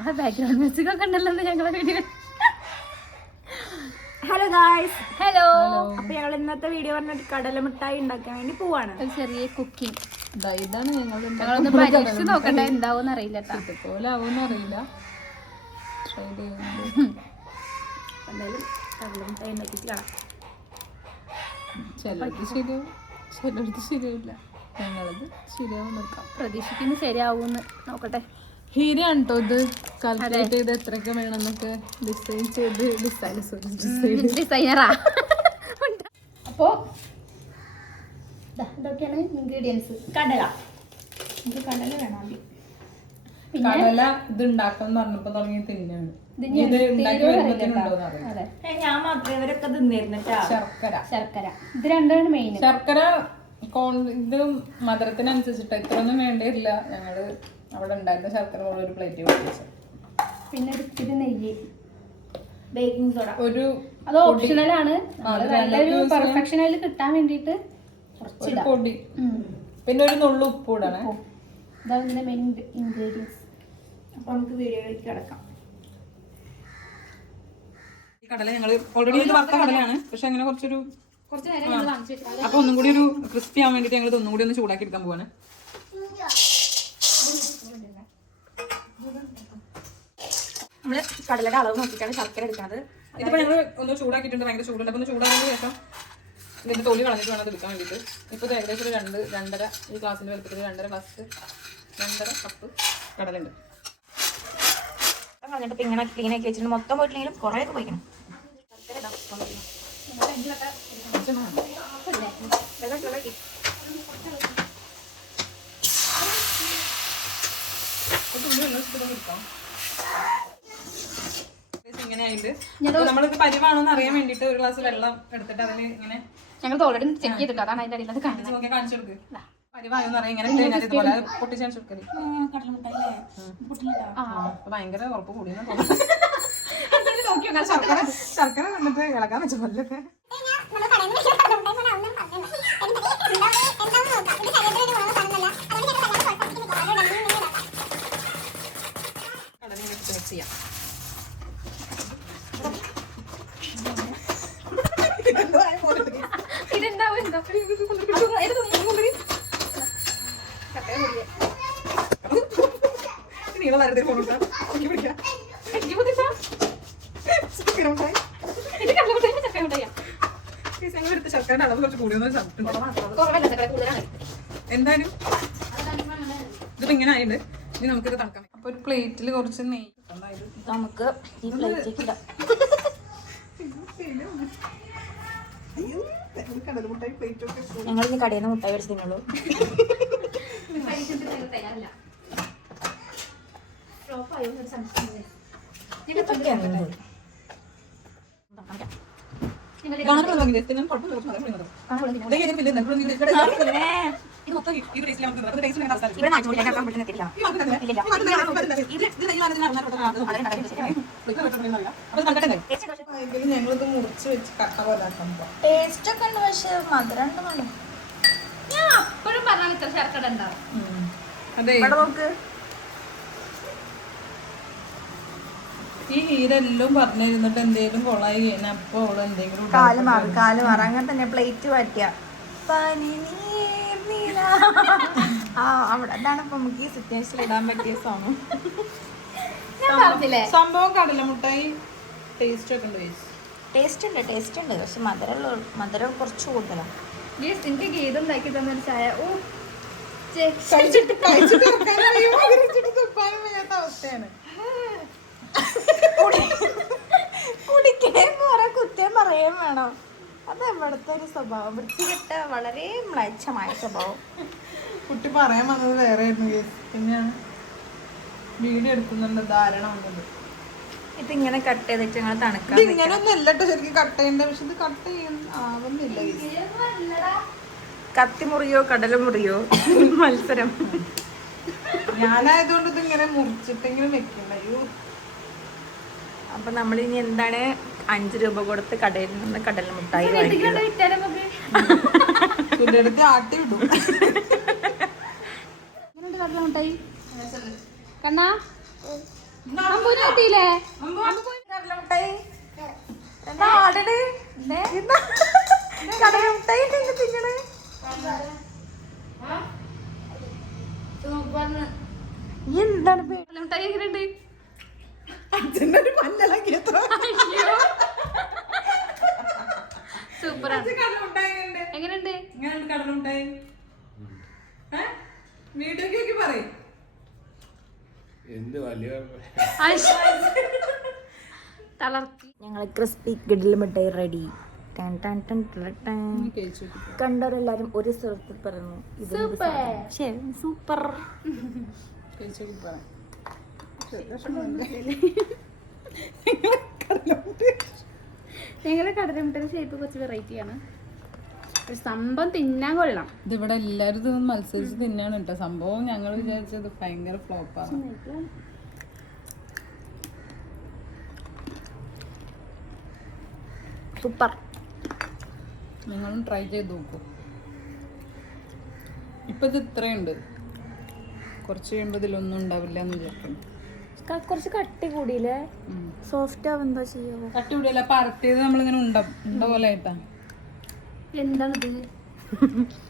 ആ background music ഒക്കെ ഉണ്ടല്ലോ ഞങ്ങളെ വീഡിയോ ഹലോ ഗായ്സ് ഹലോ അപ്പൊ ഞങ്ങൾ ഇന്നത്തെ വീഡിയോ പറഞ്ഞിട്ട് കടല മിഠായി ഉണ്ടാക്കാൻ വേണ്ടി പോവാണ്. ഒരു ചെറിയ കുക്കിംഗ് ഇതാണ് ഞങ്ങൾ ഞങ്ങളൊന്ന് പരീക്ഷിച്ച് നോക്കണ്ട എന്താവും അറിയില്ല ഇതുപോലെ ആവുമെന്ന് അറിയില്ല. ട്രൈ ചെയ്യുന്നുണ്ട് എന്തായാലും കടലമിഠായി ഉണ്ടാക്കിയിട്ട് കാണാം. ചിലർക്ക് ശരിയാവും ചിലർക്ക് ശരിയാവില്ല. ഞങ്ങളത് ശരിയാവും നോക്കാം പ്രതീക്ഷിക്കുന്നു ശരിയാവൂന്ന്. നോക്കട്ടെ. ഹീരയാണ് കേട്ടോ ഇത് കാൽക്കുലേറ്റ് ചെയ്ത് എത്രയൊക്കെ വേണമെന്നൊക്കെ ഡിസൈൻ ചെയ്ത് ഡിസൈൻ ഡിസൈൻ ഡിസൈനറാ അപ്പോ ദാ ഇതൊക്കെയാണ് ഇൻഗ്രീഡിയൻസ് കടല. നമുക്ക് കടല വേണം കടല ഇത് ഉണ്ടാക്കാൻ പറഞ്ഞപ്പോ തുടങ്ങി തിന്നാണ്. ഞാൻ മാത്രമേ ഇവരൊക്കെ തിന്നിരുന്നിട്ടാ ശർക്കര. ശർക്കര. ഇത് രണ്ടാണ് മെയിൻ ശർക്കര കോൺ ഇത് മധുരത്തിനനുസരിച്ചിട്ട് ഇത്രയൊന്നും വേണ്ടിയില്ല ഞങ്ങൾ അവിടെ ഉണ്ടായിരുന്ന ശർക്കര മുഴുവൻ ഒരു പ്ലേറ്റ് വെച്ചു പിന്നെ ഒരു ഇത്തിരി നെയ്യ് ബേക്കിംഗ് സോഡ ഒരു അത് ഓപ്ഷണൽ ആണ്. നല്ലൊരു പെർഫെക്ഷൻ അതിൽ കിട്ടാൻ വേണ്ടിയിട്ട് കുറച്ച് പൊടി. പിന്നെ ഒരു നുള്ളു ഉപ്പ് ഇടണേ ഇതാണ് ഇതിന്റെ മെയിൻ ഇൻഗ്രീഡിയൻസ് അപ്പൊ നമുക്ക് വീഡിയോയിലേക്ക് കിടക്കാം. ഈ കടല ഞങ്ങൾ ഓൾറെഡി ഇത് വറുത്ത കടലയാണ്. പക്ഷെ അങ്ങനെ കുറച്ചൊരു കുറച്ച് നേരം അപ്പൊ ഒന്നും കൂടി ഒരു ക്രിസ്പി ആവാൻ വേണ്ടിട്ട് ഞങ്ങൾ ഒന്നും കൂടി ഒന്ന് ചൂടാക്കി എടുക്കാൻ പോവാണ്. നമ്മൾ കടലയുടെ അളവ് നോക്കിയിട്ടാണ് ശർക്കര എടുക്കുന്നത് ഇതിപ്പോ ഞങ്ങൾ ഒന്ന് ചൂടാക്കിയിട്ടുണ്ട് ഭയങ്കര ചൂടുണ്ട്. അപ്പൊ ഒന്ന് ചൂടായതിനു ശേഷം ഇതിന്റെ തൊലി കളഞ്ഞിട്ട് വേണം അത് എടുക്കാൻ വേണ്ടിയിട്ട്. ഇപ്പൊ ഏകദേശം ഒരു രണ്ട് രണ്ടര ഈ ഗ്ലാസിന്റെ വലുപ്പത്തിൽ രണ്ടര ഗ്ലാസ് രണ്ടര കപ്പ് കടലുണ്ട് കളഞ്ഞിട്ട് ഇപ്പൊ ഇങ്ങനെ ക്ലീൻ ആക്കി വെച്ചിട്ട് മൊത്തം പോയിട്ടില്ലെങ്കിലും കുറെ ഒക്കെ പോയിക്കണം കുറച്ച് വേണം. ഒരു തുള്ളി വെള്ളം ഒഴിച്ചിട്ട് ഇതൊന്ന് എടുക്കാം. ഏകദേശം ഇങ്ങനെ ആയിട്ട് അപ്പൊ നമ്മളിത് പരിവാണോന്ന് അറിയാൻ വേണ്ടിട്ട് ഒരു ഗ്ലാസ് വെള്ളം എടുത്തിട്ട് അതിൽ ഇങ്ങനെ ഞങ്ങൾ ഓൾറെഡി ചെക്ക് ചെയ്തിട്ട്? അതാണ് അതിന്റെ അടിയിൽ അത് കാണുന്നത്. നോക്കി കാണിച്ചു കൊടുക്ക്. പരിവായോന്ന് അറിയാൻ ഇങ്ങനെ കഴിഞ്ഞാൽ ഇതുപോലെ പൊട്ടിച്ച് കാണിച്ചു കൊടുക്കൽ ഭയങ്കര ഉറപ്പ് കൂടിയെന്ന് തോന്നുന്നു. ശർക്കര ശർക്കര കണ്ടിട്ട് ഇളക്കാൻ വെച്ച പോലൊക്കെ നീളം കൊടുക്കാം ഓക്കെ പിടിക്കാം. ശർക്കര മിഠായി. ഇത് കടലമുട്ടായി ചക്ക മുട്ടായി ഈ ഞങ്ങൾ എടുത്ത ശർക്കരയുടെ അളവ് കുറച്ച് കൂടിയെന്ന് എന്തായാലും ഇതിപ്പോ ഇങ്ങനെ ആയിട്ട് ഇനി നമുക്കിത് തണക്കാം അപ്പൊ ഒരു പ്ലേറ്റിൽ കുറച്ച് നെയ്യ്. നമുക്ക് ഈ പ്ലേറ്റിലേക്ക് ഇടാം കടലമുട്ടായി പ്ലേറ്റ് ഒക്കെ ഞങ്ങൾ ഇന്ന് കടയിൽ നിന്ന് മുട്ടായി മേടിച്ച് തിന്നുള്ളൂ കാണാൻ ഇത് മൊത്തം ഈ ഒരു ടേസ്റ്റിൽ നമുക്ക് ഇത് ടേസ്റ്റ് അവസ്ഥ. ഇവിടെ നാട്ടിൽ ഞാൻ കാണാൻ പറ്റുന്നില്ല ഞങ്ങളിത് മുറിച്ച് വെച്ച് കട്ട പോലാക്കാൻ പോവാം. ടേസ്റ്റ് ഒക്കെ ഉണ്ട് പക്ഷെ മധുരം ഉണ്ടെന്നുള്ളു ഞാൻ അപ്പോഴും പറഞ്ഞാൽ ഇത്ര ശർക്കര ഉണ്ടാവും അതെ. ഇവിടെ നോക്ക്. ഈ ഹീരെല്ലാം പറഞ്ഞിരുന്നിട്ട് എന്തേലും കൊളായി കഴിഞ്ഞാൽ അപ്പൊ അവൾ എന്തെങ്കിലും കാൽ മാറി. കാൽ മാറി. അങ്ങനെ തന്നെ പ്ലേറ്റ് പറ്റിയ പനി നീർ നീല. ആ അവിടെ അതാണ് ഇപ്പൊ നമുക്ക് ഈ സിറ്റുവേഷനിൽ ഇടാൻ പറ്റിയ സോങ് ഞാൻ പറഞ്ഞില്ലേ? സംഭവം കടലമുട്ടായി ടേസ്റ്റ് ഒക്കെ ഉണ്ട്. ടേസ്റ്റ് ഉണ്ട് ടേസ്റ്റ് ഉണ്ട്. പക്ഷെ മധുരമുള്ള മധുരം കുറച്ച് കൂടുതലാണ് ഗീസ് എനിക്ക് ഗീതം ഉണ്ടാക്കി തന്നൊരു ചായ. ഓ കഴിച്ചിട്ട് കഴിച്ചിട്ട് അത് ഇവിടുത്തെ ഒരു സ്വഭാവം. വൃത്തികെട്ട വളരെ മ്ലേച്ഛമായ സ്വഭാവം. കുട്ടി പറയാൻ വന്നത് വേറെ ആയിരുന്നു. പിന്നെയാണ്. വീഡിയോ എടുക്കുന്നുണ്ട് ധാരണ വന്നത് ഇതിങ്ങനെ കട്ട് ചെയ്തിട്ട് ഞങ്ങൾ തണുക്കാൻ ഇത് ഇങ്ങനെ ഒന്നും അല്ല കേട്ടോ ശരിക്കും കട്ട് ചെയ്യണ്ട പക്ഷെ ഇത് കട്ട് ചെയ്യാൻ ആവുന്നില്ല കത്തി മുറിയോ കടല മുറിയോ മത്സരം. ഞാനായതുകൊണ്ട് ഇത് ഇങ്ങനെ മുറിച്ചിട്ടെങ്കിലും വെക്കണ്ട. അയ്യോ. അപ്പൊ നമ്മളിനി എന്താണ് അഞ്ച് രൂപ കൊടുത്ത് കടയിൽ നിന്ന് കടല മുട്ടായി കടല മുട്ടായി കണ്ണാ? അമ്പൂന് കിട്ടിയില്ലേ? തിന്നണ്? എന്താണ് മിഠായി എങ്ങനെയുണ്ട്? അച്ഛന്റെ ഒരു എങ്ങനെയുണ്ട്? കടലുണ്ടായി? പറയും. എന്ത് വലിയ ഞങ്ങൾ ക്രിസ്പി ഗിഡിൽ മിഠായി റെഡി കണ്ടവരെല്ലാരും ഒരു സ്ഥലത്ത് പറഞ്ഞു സൂപ്പർ. സൂപ്പർ. ഞങ്ങളുടെ കടലമുട്ടയുടെ ഷേപ്പ് കുറച്ച് വെറൈറ്റി ആണ്. ഒരു സംഭവം തിന്നാൻ കൊള്ളാം. ഇതിവിടെ എല്ലാവരും ഇതൊന്ന് മത്സരിച്ച് തിന്നാണ് കേട്ടോ. സംഭവം ഞങ്ങൾ വിചാരിച്ചത് ഭയങ്കര ഫ്ലോപ്പാണ് സൂപ്പർ നിങ്ങളും ട്രൈ ചെയ്ത് നോക്കൂ. ഇപ്പൊ ഇത് ഇത്രയുണ്ട്. കുറച്ച് കഴിയുമ്പോൾ ഇതിലൊന്നും ഉണ്ടാവില്ല എന്ന് വിചാരിക്കുന്നു. കുറച്ച് കട്ടി കൂടിയില്ലേ? സോഫ്റ്റ് ആവും എന്താ ചെയ്യാവോ കട്ടി കൂടിയല്ലേ? പരത്തിയത് നമ്മളിങ്ങനെ ഉണ്ട ഉണ്ട പോലെ ആയിട്ടാ. എന്താണിത്